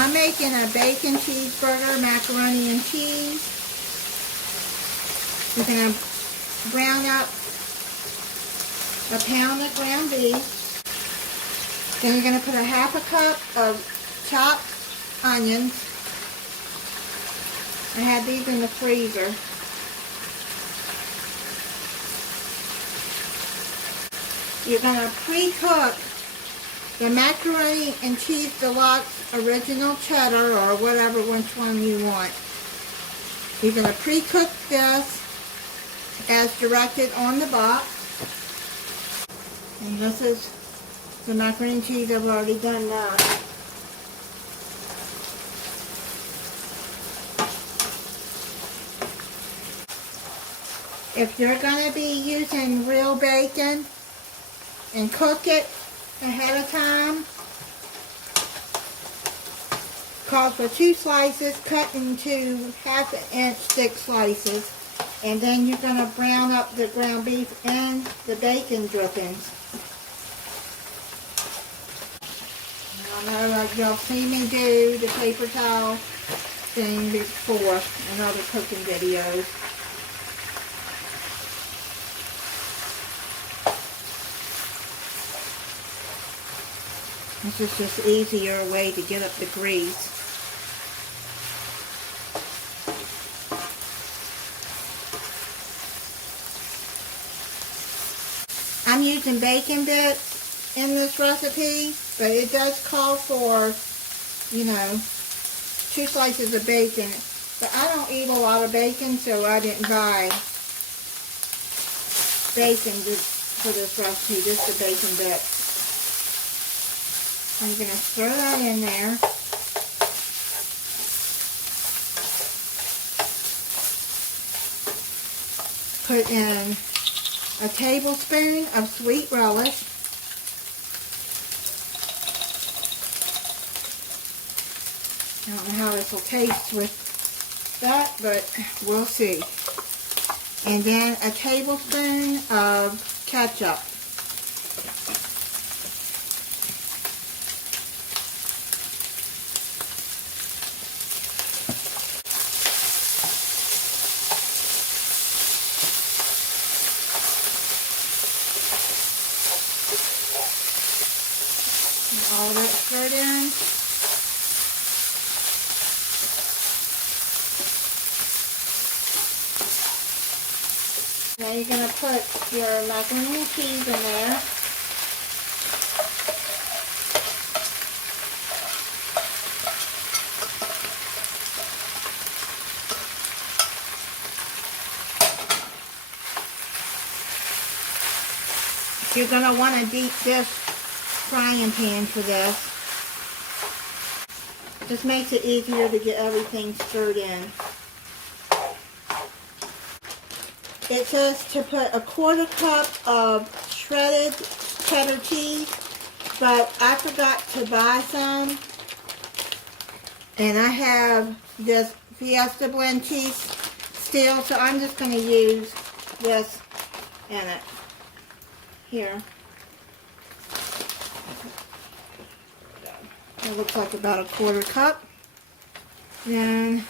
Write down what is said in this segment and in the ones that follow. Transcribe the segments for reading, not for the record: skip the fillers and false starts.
I'm making a bacon cheeseburger, macaroni and cheese. We're going to brown up a pound of ground beef. Then you're going to put a half a cup of chopped onions. I had these in the freezer. You're going to pre-cook the macaroni and cheese deluxe original cheddar, or whatever, which one you want. You're going to pre-cook this as directed on the box. And this is the macaroni and cheese. I've already done that. If you're going to be using real bacon and cook it ahead of time, call for 2 slices cut into 1/2 inch thick slices, and then you're going to brown up the ground beef and the bacon drippings. I know, like y'all seen me do the paper towel thing before in other cooking videos. This is just easier way to get up the grease. I'm using bacon bits in this recipe, but it does call for, you know, 2 slices of bacon. But I don't eat a lot of bacon, so I didn't buy bacon for this recipe, just the bacon bits. I'm going to throw that in there. Put in a tablespoon of sweet relish. I don't know how this will taste with that, but we'll see. And then a tablespoon of ketchup. All that stirred in. Now you're going to put your macaroni and cheese in there. You're going to want to deep dish frying pan for this. Just makes it easier to get everything stirred in. It says to put a 1/4 cup of shredded cheddar cheese, but I forgot to buy some. And I have this Fiesta blend cheese still, so I'm just going to use this in it. Here. It looks like about a 1/4 cup. Then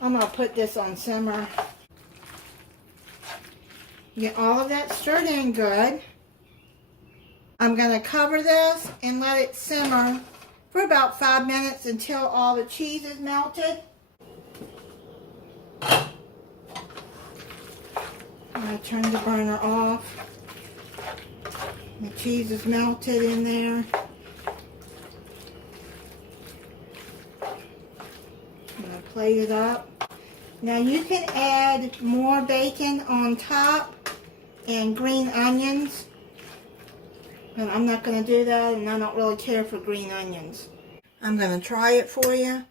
I'm going to put this on simmer. Get all of that stirred in good. I'm going to cover this and let it simmer for about 5 minutes until all the cheese is melted. I'm going to turn the burner off. The cheese is melted in there. I'm going to plate it up. Now you can add more bacon on top and green onions. But I'm not going to do that, and I don't really care for green onions. I'm going to try it for you.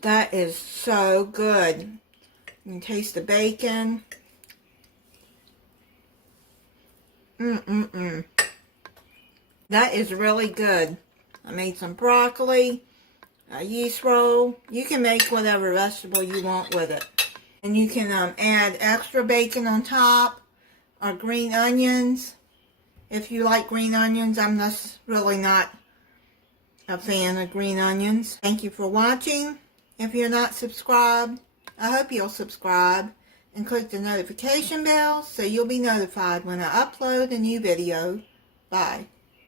That is so good. You can taste the bacon. That is really good. I made some broccoli, a yeast roll. You can make whatever vegetable you want with it. And you can add extra bacon on top or green onions. If you like green onions, I'm just really not a fan of green onions. Thank you for watching. If you're not subscribed, I hope you'll subscribe and click the notification bell so you'll be notified when I upload a new video. Bye.